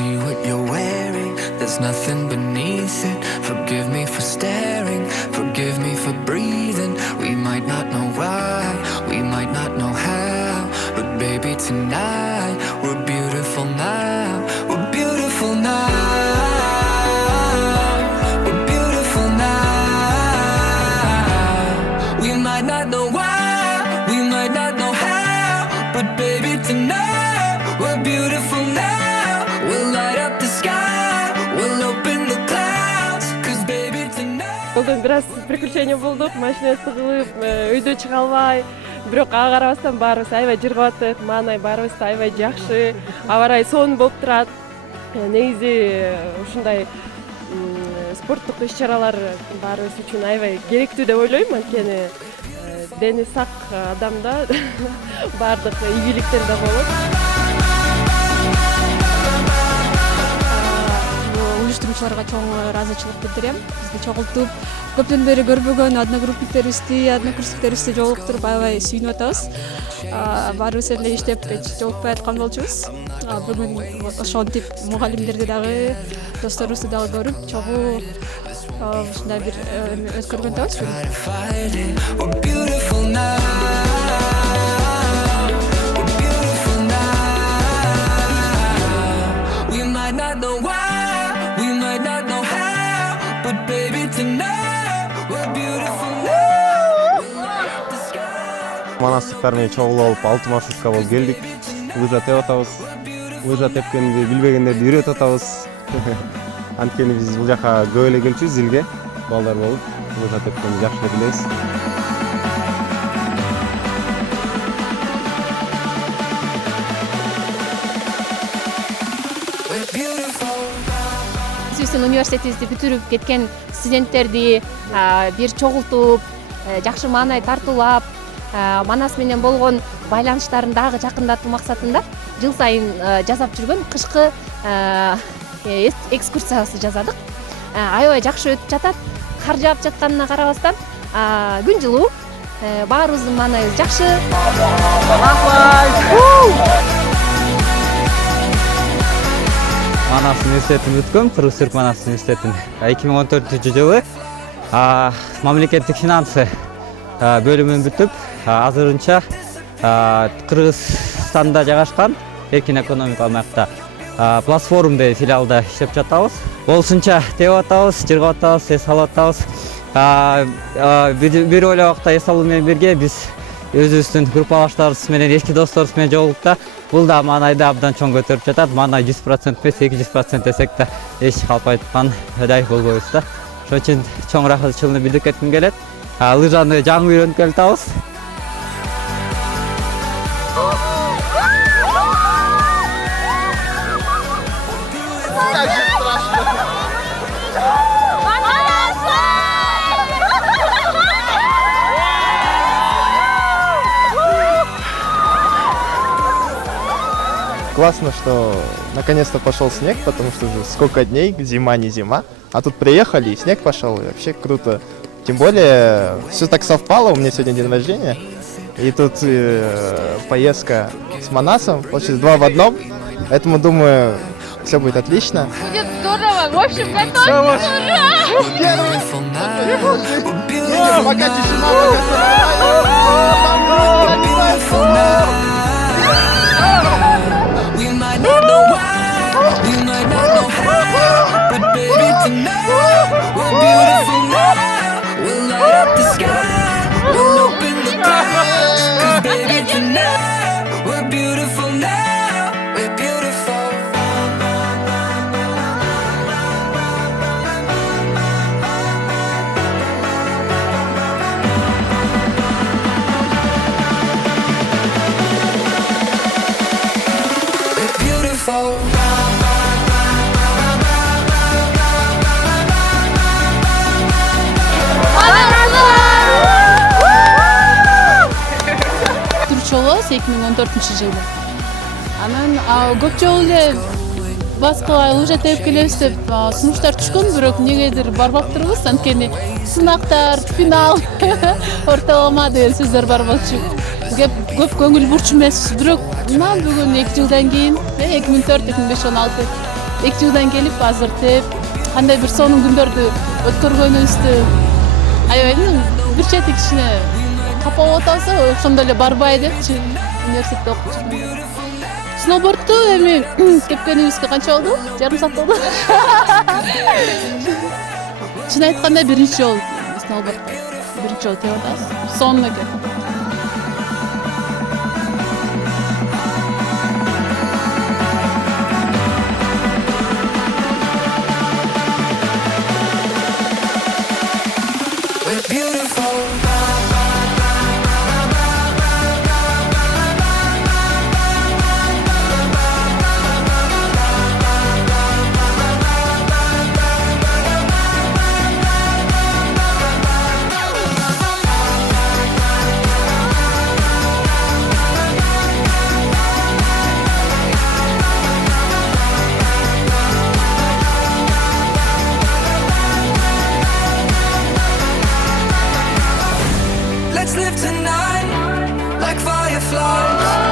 see what you're wearing? There's nothing beneath it. Forgive me for staring, forgive me for breathing. We might not know why, we might not know how, but baby tonight we're beautiful now. We're beautiful now. We're beautiful now. We might not know why, we might not know how, but baby tonight we're beautiful now. We'll light up the sky, we'll open the clouds, 'cause baby tonight. Бүгүн бир аз приключение болдук, машина сыгылып, үйдөн чыга албай, бирок ага карабастан баарыбыз аябай жыргап аттык. Маанай баарыбыз да аябай жакшы, аба ырайы сонун болуп турат. Негизи ушундай спорттук иш-чаралар баарыбыз үчүн аябай керектүү деп ойлойм, анткени дени сак адамда баардык ийгиликтер да болот. Уюштуруучуларга чоң ыраазычылык билдирем. Бизди чогултуп, көптөн бери көрбөгөн одногруппниктерибизди, однокурсниктерибизди жолуктуруп аябай сүйүнүп атабыз. Баарыбыз эле иштеп жолукпай аткан болчубуз. Бүгүн ошентип мугалимдерди дагы, досторубузду дагы көрүп, чогуу ушундай бир өткөргөн атабыз. We're beautiful now. We're beautiful now. We might not know why, we might not know how, but baby tonight we're beautiful now. We'll light up the sky. Манастыктар менен чогулуп алып 6 маршрутка болуп келдик. Лыжа теп атабыз. Лыжа тепкенди билбегендерди үйрөтүп атабыз. Анткени биз бул жака көп эле келчүбүз, Зилге балдар болуп, лыжа тепкенди жакшы эле билебиз. We're beautiful. Биздин университетибизди бүтүрүп кеткен студенттерди бир чогултуп, жакшы маанай тартуулап, Манас менен болгон байланыштарын дагы жакындатуу максатында жыл сайын жасап жүргөн кышкы экскурсиябызды жасадык. Аябай жакшы өтүп жатат. Кар жаап жатканына карабастан, күн жылуу, баарыбыздын маанайыбыз жакшы. Манас университетин бүткөм, Кыргыз Түрк Манас университетин. 2014-жылы мамлекеттик финансы бөлүмүн бүтүп, азырынча Кыргызстанда жайгашкан эркин экономикалык аймакта платформ деген филиалда иштеп жатабыз. Болсунча деп атабыз, жыргап атабыз, эс алып атабыз. Бир ойлобокта эс алуу менен бирге биз өзүбүздүн группалаштарыбыз менен, эски досторубуз менен жолугуп, бул да маанайды абдан чоң көтөрүп жатат. Маанай 100% эмес, 200% десек да эч калпай аткан жай болбойбуз да. Ошон үчүн чоң ыраазычылыгымды билдиргим келет. Лыжаны жаңы үйрөнүп келатабыз. Классно, что наконец-то пошел снег, потому что уже сколько дней, зима не зима. А тут приехали, и снег пошел, и вообще круто. Тем более, все так совпало, у меня сегодня день рождения. И тут поездка с Манасом, получилось 2 в 1. Поэтому, думаю, все будет отлично. Будет здорово, в общем, готовьтесь, Beautiful now. We're beautiful Пока now. тишина, We're beautiful now. We might not know why, we might not know how, but baby tonight we're beautiful now. We'll light up the sky, we'll open the clouds, 'cause baby tonight we're beautiful now. We're beautiful. We're beautiful. Турчолос 2014-жылы. Анан көп жолу эле баскыла лыжа теп келебиз деп сунуштар түшкөн, бирок эмнегедир барбаптырбыз, анткени сынактар, финал, ортолома деген сөздөр бар болчу. Көп көңүл бурчу эмес, бирок мына бүгүн 2 жылдан кийин 2004-2005-2016 2 жылдан келип азыр теп кандай бир сонун күндөрдү өткөргөнүбүздү аябай бир чети кичине капа болуп атабыз, ошондо эле барбай депчи университетте окуп жүргөндө. Сноубордду эми тепкенибизге канча болду? Жарым саат болду. Чын айтканда биринчи жолу сноубордто. Биринчи жолу теп атабыз. Сонун экен. We're beautiful. Let's live tonight like fireflies.